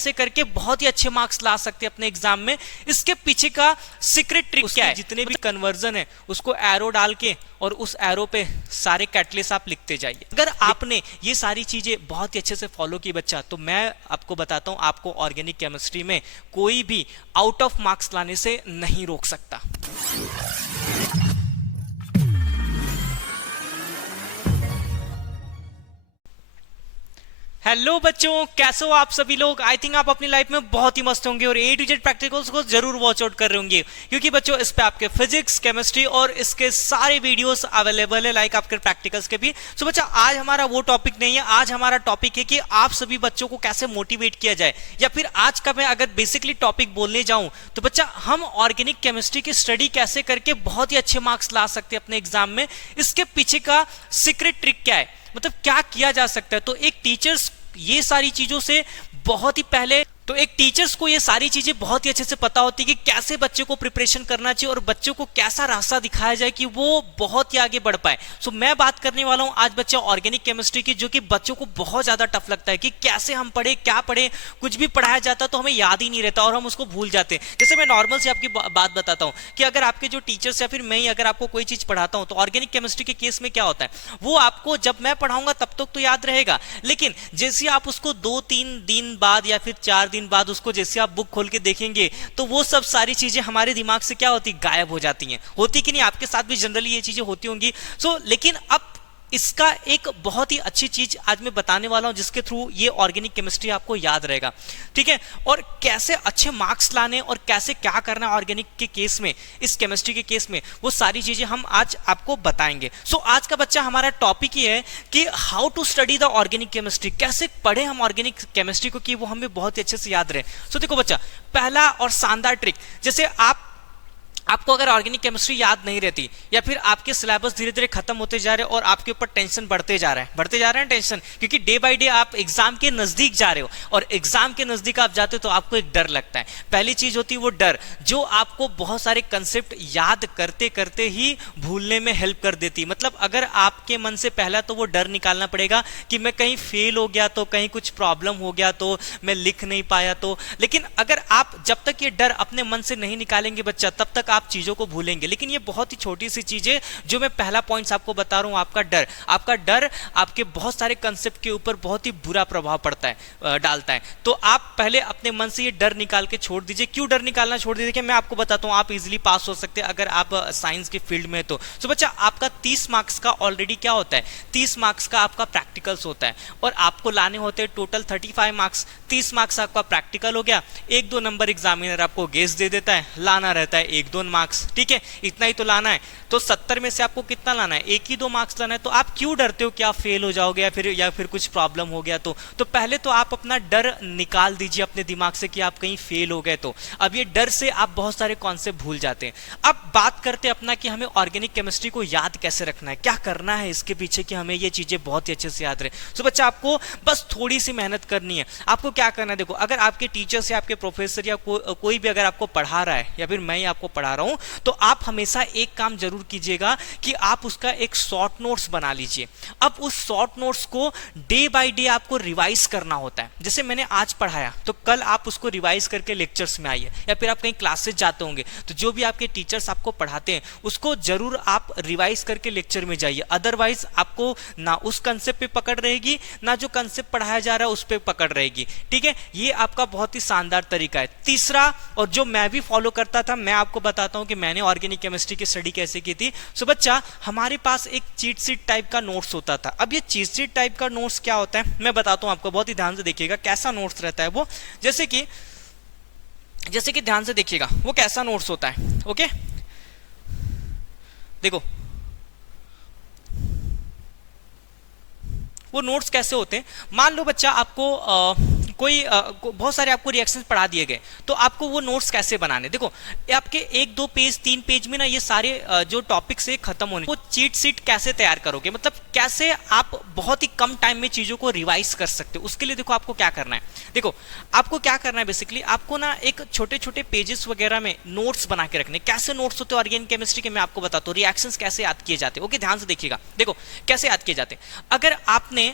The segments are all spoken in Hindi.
से करके बहुत ही अच्छे मार्क्स ला सकते हैं अपने एग्जाम में। इसके पीछे का सीक्रेट ट्रिक क्या है? जितने भी कन्वर्जन है उसको एरो डाल के और उस एरो पे सारे कैटलिस्ट आप लिखते जाइए। अगर आपने ये सारी चीजें बहुत ही अच्छे से फॉलो की बच्चा, तो मैं आपको बताता हूं आपको ऑर्गेनिक केमिस्ट्री में कोई भी आउट ऑफ मार्क्स लाने से नहीं रोक सकता। हेलो बच्चों, कैसे हो आप सभी लोग? आई थिंक आप अपनी लाइफ में बहुत ही मस्त होंगे और ए टू जेड प्रैक्टिकल्स को जरूर वॉच आउट कर रहे होंगे, क्योंकि बच्चों इस पे आपके फिजिक्स, केमिस्ट्री और इसके सारे वीडियोस अवेलेबल है, लाइक आपके प्रैक्टिकल्स के भी। सो बच्चा, आज हमारा वो टॉपिक नहीं है। आज हमारा टॉपिक है कि आप सभी बच्चों को कैसे मोटिवेट किया जाए, या फिर आज का मैं अगर बेसिकली टॉपिक बोलने जाऊं तो बच्चा, हम ऑर्गेनिक केमिस्ट्री की स्टडी कैसे करके बहुत ही अच्छे मार्क्स ला सकते हैं अपने एग्जाम में। इसके पीछे का सीक्रेट ट्रिक क्या है, मतलब क्या किया जा सकता है। तो एक टीचर्स ये सारी चीजों से बहुत ही पहले, तो एक टीचर्स को ये सारी चीजें बहुत ही अच्छे से पता होती है कि कैसे बच्चे को प्रिपरेशन करना चाहिए और बच्चों को कैसा रास्ता दिखाया जाए कि वो बहुत ही आगे बढ़ पाए। सो मैं बात करने वाला हूं आज बच्चा ऑर्गेनिक केमिस्ट्री की, जो कि बच्चों को बहुत ज्यादा टफ लगता है कि कैसे हम पढ़े, क्या पढ़े, कुछ भी पढ़ाया जाता तो हमें याद ही नहीं रहता और हम उसको भूल जाते हैं। जैसे मैं नॉर्मल से आपकी बात बताता हूं कि अगर आपके जो टीचर्स या फिर मैं ही अगर आपको कोई चीज पढ़ाता हूं, तो ऑर्गेनिक केमिस्ट्री के केस में क्या होता है, वो आपको जब मैं पढ़ाऊंगा तब तक तो याद रहेगा, लेकिन जैसे आप उसको 2-3 दिन बाद या फिर 4 दिन बाद उसको जैसे आप बुक खोल के देखेंगे, तो वो सब सारी चीजें हमारे दिमाग से क्या होती, गायब हो जाती हैं। होती कि नहीं? आपके साथ भी जनरली ये चीजें होती होंगी। लेकिन अब इसका एक बहुत ही अच्छी चीज आज मैं बताने वाला हूं, जिसके थ्रू ये ऑर्गेनिक केमिस्ट्री आपको याद रहेगा, ठीक है। और कैसे अच्छे मार्क्स लाने और कैसे क्या करना है ऑर्गेनिक के केस में, इस केमिस्ट्री के केस में, वो सारी चीजें हम आज आपको बताएंगे। आज का बच्चा हमारा टॉपिक ये है कि how to study the organic chemistry, कैसे पढ़े हम ऑर्गेनिक केमिस्ट्री को कि वो हमें बहुत ही अच्छे से याद रहे। देखो बच्चा, पहला और शानदार ट्रिक, जैसे आपको अगर ऑर्गेनिक केमिस्ट्री याद नहीं रहती, या फिर आपके सिलेबस धीरे धीरे खत्म होते जा रहे हो और आपके ऊपर टेंशन बढ़ते जा रहा है टेंशन, क्योंकि डे बाय डे आप एग्जाम के नजदीक जा रहे हो, और एग्जाम के नजदीक आप जाते हो तो आपको एक डर लगता है। पहली चीज होती है वो डर, जो आपको बहुत सारे कंसेप्ट याद करते करते ही भूलने में हेल्प कर देती है। मतलब अगर आपके मन से पहला तो वो डर निकालना पड़ेगा कि मैं कहीं फेल हो गया तो, कहीं कुछ प्रॉब्लम हो गया तो, मैं लिख नहीं पाया तो। लेकिन अगर आप जब तक ये डर अपने मन से नहीं निकालेंगे बच्चा, तब तक आप चीजों को भूलेंगे। लेकिन ये बहुत ही छोटी सी चीज है जो मैं पहला पॉइंट आपको बता रहा हूं, आपका डर आपके बहुत सारे कंसेप्ट के ऊपर बहुत ही बुरा प्रभाव पड़ता है, डालता है। तो आप पहले अपने मन से ये डर निकाल के छोड़ दीजिए। क्यों डर निकालना छोड़ दीजिए कि मैं आपको बताता हूं, आप इजीली पास हो सकते हैं अगर आप साइंस के फील्ड में। तो बच्चा, आपका 30 मार्क्स का ऑलरेडी क्या होता है, 30 मार्क्स का आपका प्रैक्टिकल्स होता है, और आपको लाने होते हैं टोटल 35 मार्क्स। 30 मार्क्स आपका प्रैक्टिकल हो गया, 1-2 नंबर एग्जामिनर आपको गेस दे देता है, लाना रहता है 1-2 मार्क्स, ठीक है, इतना ही तो लाना है। तो 70 में से आपको कितना लाना है, 1 ही 2 मार्क्स लाना है। तो आप क्यों डरते हो कि आप फेल हो जाओगे या फिर कुछ प्रॉब्लम हो गया तो पहले तो आप अपना डर निकाल दीजिए अपने दिमाग से कि आप कहीं फेल हो गए तो। अब ये डर से आप बहुत सारे कॉन्सेप्ट भूल जाते हैं। अब बात करते हैं अपना कि हमें ऑर्गेनिक केमिस्ट्री को याद कैसे रखना है, क्या करना है इसके पीछे कि हमें ये चीजें बहुत ही अच्छे से याद रहे। बच्चा, आपको बस थोड़ी सी मेहनत करनी है। आपको क्या करना है, देखो, अगर आपके टीचर्स या आपके प्रोफेसर या कोई भी अगर आपको पढ़ा रहा है, या फिर मैं ही आपको पढ़ा रहा हूं, तो आप हमेशा एक काम जरूर कीजिएगा कि आप उसका एक शॉर्ट नोट्स बना लीजिए। अब उस शॉर्ट नोट्स को डे बाय डे आपको रिवाइज करना होता है। जैसे मैंने आज पढ़ाया तो कल आप उसको रिवाइज करके लेक्चर्स में आइए, या फिर आप कहीं क्लासेस जाते होंगे तो जो भी आपके टीचर्स आपको पढ़ाते हैं उसको जरूर आप रिवाइज करके लेक्चर में जाइए। अदरवाइज आपको ना उस कंसेप्ट पे पकड़ रहेगी, ना जो कंसेप्ट पढ़ाया जा रहा है उस पे पकड़ रहेगी, ठीक है। ये आपका बहुत ही शानदार तरीका है। तीसरा, और जो मैं भी फॉलो करता था, मैं आपको बताता हूं कि मैंने ऑर्गेनिक केमिस्ट्री की स्टडी कैसे की थी। बच्चा, हमारे पास एक चीट शीट टाइप का नोट्स होता था। अब ये चीट शीट टाइप का नोट्स क्या होता है मैं बताता हूं आपको, बहुत ही ध्यान से देखिएगा कैसा नोट्स रहता है वो। जैसे कि ध्यान से देखिएगा वो कैसा नोट्स होता है। ओके, देखो वो नोट्स कैसे होते हैं। मान लो बच्चा, आपको बहुत सारे आपको रिएक्शंस पढ़ा दिए गए, तो आपको वो नोट्स कैसे बनाने, देखो आपके 1-2 पेज 3 पेज में ना ये सारे जो टॉपिक्स है खत्म होने। वो चीट शीट कैसे तैयार करोगे, मतलब कैसे आप बहुत ही कम टाइम में चीजों को रिवाइज कर सकते हो। उसके लिए देखो आपको क्या करना है, देखो आपको क्या करना है, बेसिकली आपको ना एक छोटे छोटे पेजेस वगैरह में नोट्स बना के रखने। कैसे नोट्स होते हैं ऑर्गेनिक केमिस्ट्री के, मैं आपको बताता हूँ। रिएक्शंस कैसे याद किए जाते हैं, ओके, ध्यान से देखिएगा। देखो कैसे याद किए जाते हैं। अगर आपने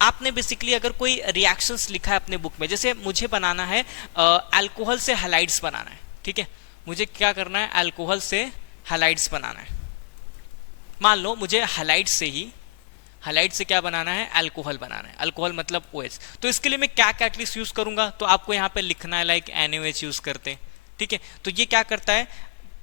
आपने बेसिकली अगर कोई रिएक्शंस लिखा है अपने बुक में, जैसे मुझे बनाना है अल्कोहल से हैलाइड्स बनाना है, ठीक है, मुझे क्या करना है, अल्कोहल से हैलाइड्स बनाना है। मान लो मुझे हैलाइड से क्या बनाना है, अल्कोहल बनाना है, अल्कोहल मतलब OH। तो इसके लिए मैं क्या कैटलिस्ट यूज करूंगा, तो आपको यहाँ पे लिखना है लाइक NaOH यूज करते हैं, ठीक है। तो ये क्या करता है,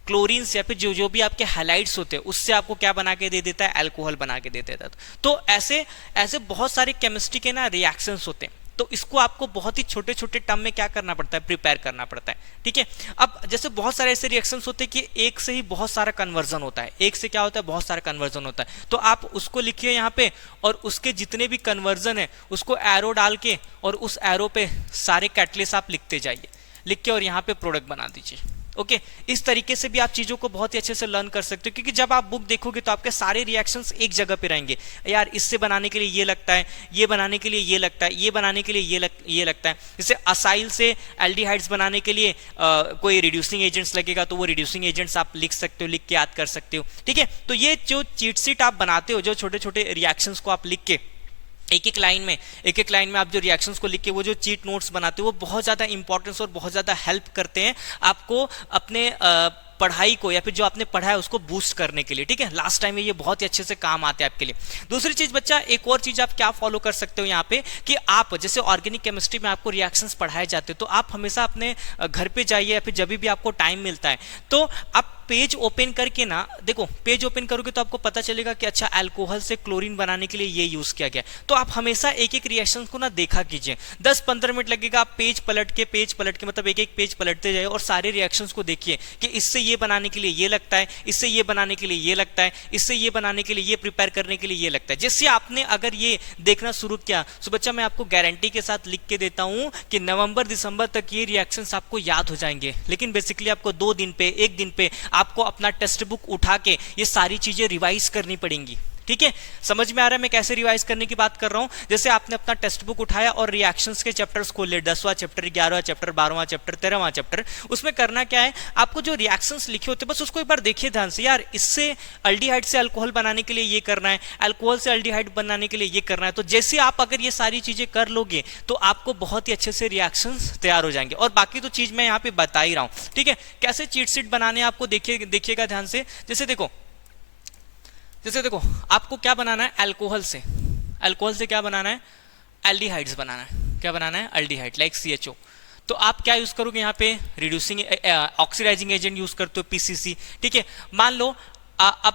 क्लोरीन से या फिर जो भी आपके हैलाइड्स होते हैं उससे आपको क्या बना के दे देता है, अल्कोहल बना के दे देता है। तो ऐसे ऐसे बहुत सारे केमिस्ट्री के ना रिएक्शंस होते हैं, तो इसको आपको बहुत ही छोटे छोटे टर्म में क्या करना पड़ता है, प्रिपेयर करना पड़ता है, ठीक है। अब जैसे बहुत सारे ऐसे रिएक्शंस होते हैं कि एक से ही बहुत सारा कन्वर्जन होता है, एक से क्या होता है, बहुत सारा कन्वर्जन होता है। तो आप उसको लिखिए यहाँ पे, और उसके जितने भी कन्वर्जन है उसको एरो डाल के, और उस एरो पे सारे कैटलिस्ट आप लिखते जाइए, लिख के और यहाँ पे प्रोडक्ट बना दीजिए। ओके, इस तरीके से भी आप चीजों को बहुत ही अच्छे से लर्न कर सकते हो, क्योंकि जब आप बुक देखोगे तो आपके सारे रिएक्शंस एक जगह पे रहेंगे। यार इससे बनाने के लिए ये लगता है, ये बनाने के लिए ये लगता है, ये बनाने के लिए ये लगता है। जैसे असाइल से एल्डिहाइड्स बनाने के लिए कोई रिड्यूसिंग एजेंट्स लगेगा, तो वो रिड्यूसिंग एजेंट्स आप लिख सकते हो, लिख के याद कर सकते हो, ठीक है। तो ये जो चीट शीट आप बनाते हो, जो छोटे छोटे रिएक्शंस को आप लिख के एक एक लाइन में आप जो रिएक्शंस को लिख के वो जो चीट नोट्स बनाते हो, वो बहुत ज़्यादा इंपॉर्टेंस और बहुत ज़्यादा हेल्प करते हैं आपको अपने पढ़ाई को या फिर जो आपने पढ़ा है उसको बूस्ट करने के लिए, ठीक है। लास्ट टाइम में ये बहुत ही अच्छे से काम आते हैं आपके लिए। दूसरी चीज बच्चा, एक और चीज आप क्या फॉलो कर सकते हो यहाँ पे, कि आप जैसे ऑर्गेनिक केमिस्ट्री में आपको रिएक्शंस पढ़ाए जाते हैं, तो आप हमेशा अपने घर पे जाइए या फिर जब भी आपको टाइम मिलता है तो आप पेज ओपन करके ना देखो, पेज ओपन करोगे तो आपको पता चलेगा कि अच्छा अल्कोहल से क्लोरीन बनाने के लिए ये यूज किया गया। तो आप हमेशा एक एक रिएक्शन को ना देखा कीजिए, 10-15 मिनट लगेगा, आप पेज पलट के मतलब एक एक पेज पलटते जाइए और सारे रिएक्शंस को देखिए कि इससे ये बनाने के लिए ये लगता है, इससे ये बनाने के लिए ये लगता है, इससे ये बनाने के लिए ये प्रिपेयर करने के लिए ये लगता है। जैसे आपने अगर ये देखना शुरू किया तो बच्चा मैं आपको गारंटी के साथ लिख के देता हूं कि नवंबर दिसंबर तक ये रिएक्शंस आपको याद हो जाएंगे। लेकिन बेसिकली आपको 2 दिन पे, 1 दिन पे आपको अपना टेक्स्ट बुक उठा के ये सारी चीजें रिवाइज करनी पड़ेंगी, ठीक है। समझ में आ रहा है मैं कैसे रिवाइज करने की बात कर रहा हूं। जैसे आपने अपना टेक्स्ट बुक उठाया और रिएक्शंस के चैप्टर्स खोल लिए, 10वां चैप्टर, 11वां चैप्टर, 12वां चैप्टर, 13वां चैप्टर, उसमें करना क्या है, आपको जो रिएक्शंस लिखे होते हैं बस उसको एक बार देखिए ध्यान से, यार इससे अल्डिहाइड से अल्कोहल बनाने के लिए ये करना है, अल्कोहल से अल्डिहाइड बनाने के लिए ये करना है। तो जैसे आप अगर ये सारी चीजें कर लोगे तो आपको बहुत ही अच्छे से रिएक्शंस तैयार हो जाएंगे। और बाकी तो चीज मैं यहाँ पे बता ही रहा हूँ, ठीक है। कैसे चीट शीट बनाने आपको देखिएगा ध्यान से। जैसे देखो आपको क्या बनाना है, अल्कोहल से क्या बनाना है, एल्डिहाइड्स बनाना है। क्या बनाना है, एल्डिहाइड लाइक CHO। तो आप क्या यूज करोगे यहाँ पे, रिड्यूसिंग ऑक्सीडाइजिंग एजेंट यूज करते हो, PCC, ठीक है। मान लो अब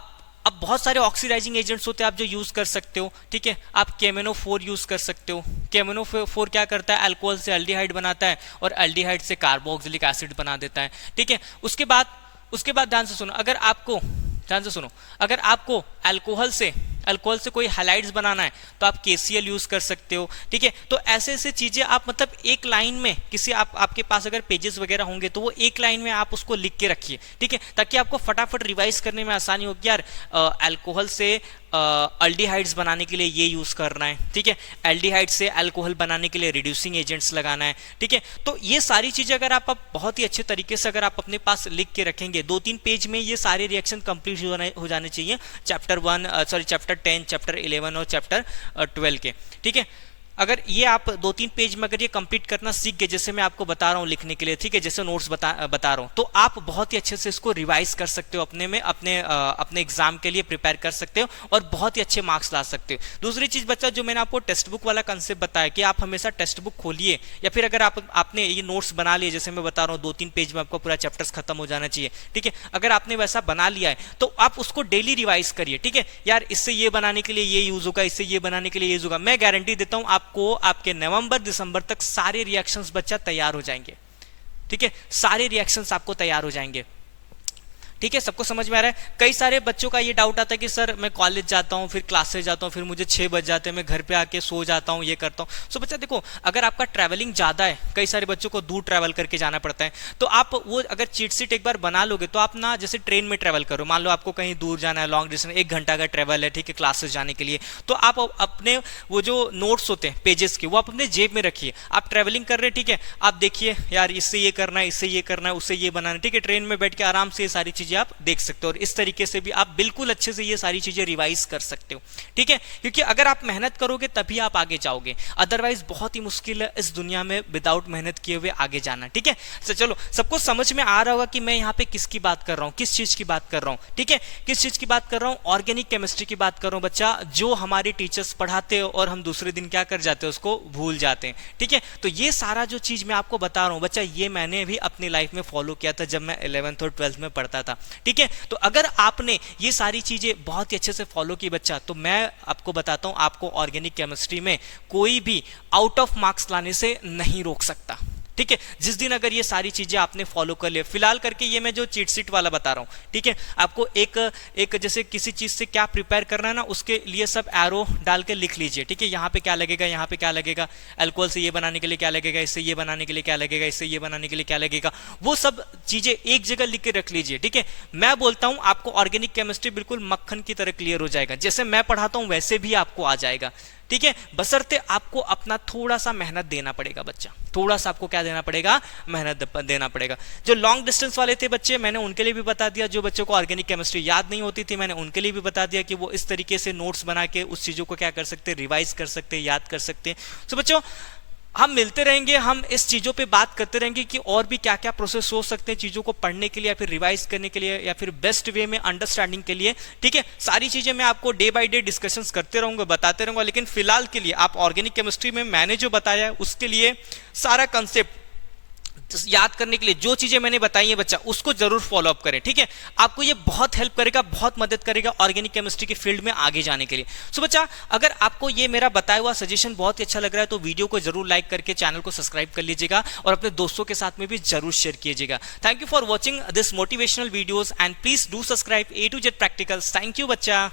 बहुत सारे ऑक्सीडाइजिंग एजेंट्स होते हैं आप जो यूज कर सकते हो, ठीक है। आप KMnO4 यूज कर सकते हो। KMnO4 क्या करता है, अल्कोहल से एल्डिहाइड बनाता है और एल्डिहाइड से कार्बोक्सिलिक एसिड बना देता है, ठीक है। उसके बाद ध्यान से सुनो, अगर आपको अल्कोहल से कोई हैलाइड्स बनाना है तो आप KCl यूज कर सकते हो, ठीक है। तो ऐसे चीजें आप मतलब एक लाइन में किसी आपके पास अगर पेजेस वगैरह होंगे तो वो एक लाइन में आप उसको लिख के रखिए, ठीक है, ताकि आपको फटाफट रिवाइज करने में आसानी हो कि यार अल्कोहल से अल्डिहाइड्स बनाने के लिए ये यूज करना है, ठीक है, एल्डिहाइड से अल्कोहल बनाने के लिए रिड्यूसिंग एजेंट्स लगाना है, ठीक है। तो ये सारी चीजें अगर आप बहुत ही अच्छे तरीके से अगर आप अपने पास लिख के रखेंगे, 2-3 पेज में ये सारे रिएक्शन कंप्लीट हो जाने चाहिए, चैप्टर 10, चैप्टर 11 और चैप्टर 12 के, ठीक है। अगर ये आप 2-3 पेज में अगर ये कंप्लीट करना सीख गए, जैसे मैं आपको बता रहा हूँ लिखने के लिए, ठीक है, जैसे नोट्स बता रहा हूँ, तो आप बहुत ही अच्छे से इसको रिवाइज कर सकते हो, अपने एग्जाम के लिए प्रिपेयर कर सकते हो और बहुत ही अच्छे मार्क्स ला सकते हो। दूसरी चीज बच्चा, जो मैंने आपको टेक्स्ट बुक वाला कंसेप्ट बताया कि आप हमेशा टेक्स्ट बुक खोलिए, या फिर अगर आपने ये नोट्स बना लिए, जैसे मैं बता रहा हूँ 2-3 पेज में आपको पूरा चैप्टर्स खत्म हो जाना चाहिए, ठीक है। अगर आपने वैसा बना लिया है तो आप उसको डेली रिवाइज करिए, ठीक है। यार इससे ये बनाने के लिए ये यूज होगा, इससे ये बनाने के लिए ये यूज होगा। मैं गारंटी देता हूँ आपको आपके नवंबर दिसंबर तक सारे रिएक्शंस बच्चा तैयार हो जाएंगे, ठीक है, सारे रिएक्शंस आपको तैयार हो जाएंगे, ठीक है। सबको समझ में आ रहा है। कई सारे बच्चों का ये डाउट आता है कि सर मैं कॉलेज जाता हूँ, फिर क्लासेस जाता हूँ, फिर मुझे 6 बज जाते हैं, मैं घर पे आके सो जाता हूँ, ये करता हूँ। सो बच्चा देखो, अगर आपका ट्रैवलिंग ज्यादा है, कई सारे बच्चों को दूर ट्रैवल करके जाना पड़ता है, तो आप वो अगर चीट शीट एक बार बना लोगे तो आप ना, जैसे ट्रेन में ट्रैवल करो, मान लो आपको कहीं दूर जाना है, लॉन्ग डिस्टेंस, 1 घंटा का ट्रैवल है, ठीक है, क्लासेस जाने के लिए, तो आप अपने वो जो नोट्स होते हैं पेजेस के, वो आप अपने जेब में रखिए। आप ट्रैवलिंग कर रहे हैं, ठीक है, आप देखिए यार इससे ये करना है, इससे ये करना है, उससे ये बनाना है, ठीक है, ट्रेन में बैठ के आराम से ये सारी चीजें चीजें आप देख सकते हो और इस तरीके से भी आप बिल्कुल अच्छे से ये सारी चीजें रिवाइज कर सकते हो, ठीक है, क्योंकि अगर आप मेहनत करोगे तभी आप आगे जाओगे, अदरवाइज बहुत ही मुश्किल है इस दुनिया में विदाउट मेहनत किए हुए आगे जाना, ठीक है। तो चलो सबको समझ में आ रहा होगा कि मैं यहाँ पे किसकी बात कर रहा हूँ, किस चीज की बात कर रहा हूँ, ठीक है, किस चीज की बात कर रहा हूँ, ऑर्गेनिक केमिस्ट्री की बात कर रहा हूँ बच्चा, जो हमारे टीचर्स पढ़ाते हो और हम दूसरे दिन क्या कर जाते हैं उसको भूल जाते हैं, ठीक है। तो ये सारा जो चीज मैं आपको बता रहा हूँ बच्चा, ये मैंने भी अपनी लाइफ में फॉलो किया था जब मैं 11th और 12th में पढ़ता था, ठीक है। तो अगर आपने ये सारी चीजें बहुत ही अच्छे से फॉलो की बच्चा, तो मैं आपको बताता हूं आपको ऑर्गेनिक केमिस्ट्री में कोई भी आउट ऑफ मार्क्स लाने से नहीं रोक सकता, ठीक है। जिस दिन अगर ये सारी चीजें आपने फॉलो कर लिया, फिलहाल करके ये मैं जो चीट सीट वाला बता रहा हूँ, ठीक है, आपको एक जैसे किसी चीज से क्या प्रिपेयर करना है ना, उसके लिए सब एरो डाल के लिख लीजिए, ठीक है। यहाँ पे क्या लगेगा, यहाँ पे क्या लगेगा, अल्कोहल से ये बनाने के लिए क्या लगेगा, इससे ये बनाने के लिए क्या लगेगा, इससे ये बनाने के लिए क्या लगेगा, वो सब चीजें एक जगह लिख के रख लीजिए, ठीक है। मैं बोलता हूँ आपको ऑर्गेनिक केमिस्ट्री बिल्कुल मक्खन की तरह क्लियर हो जाएगा, जैसे मैं पढ़ाता हूँ वैसे भी आपको आ जाएगा, ठीक है, बशर्ते आपको अपना थोड़ा सा मेहनत देना पड़ेगा बच्चा, थोड़ा सा आपको क्या देना पड़ेगा, मेहनत देना पड़ेगा। जो लॉन्ग डिस्टेंस वाले थे बच्चे, मैंने उनके लिए भी बता दिया, जो बच्चों को ऑर्गेनिक केमिस्ट्री याद नहीं होती थी मैंने उनके लिए भी बता दिया कि वो इस तरीके से नोट्स बना के उस चीजों को क्या कर सकते हैं, रिवाइज कर सकते हैं, याद कर सकते हैं। तो बच्चों हम मिलते रहेंगे, हम इस चीजों पे बात करते रहेंगे कि और भी क्या क्या प्रोसेस हो सकते हैं चीजों को पढ़ने के लिए या फिर रिवाइज करने के लिए या फिर बेस्ट वे में अंडरस्टैंडिंग के लिए, ठीक है। सारी चीजें मैं आपको डे बाय डे डिस्कशंस करते रहूंगा, बताते रहूंगा, लेकिन फिलहाल के लिए आप ऑर्गेनिक केमिस्ट्री में मैंने जो बताया है उसके लिए सारा कंसेप्ट याद करने के लिए जो चीजें मैंने बताई है बच्चा, उसको जरूर फॉलो अप करें, ठीक है। आपको ये बहुत हेल्प करेगा, बहुत मदद करेगा ऑर्गेनिक केमिस्ट्री के फील्ड में आगे जाने के लिए। सो बच्चा अगर आपको ये मेरा बताया हुआ सजेशन बहुत ही अच्छा लग रहा है तो वीडियो को जरूर लाइक करके चैनल को सब्सक्राइब कर लीजिएगा और अपने दोस्तों के साथ में भी जरूर शेयर कीजिएगा। Thank you for watching this motivational videos and please do subscribe A to Z practicals. Thank you बच्चा।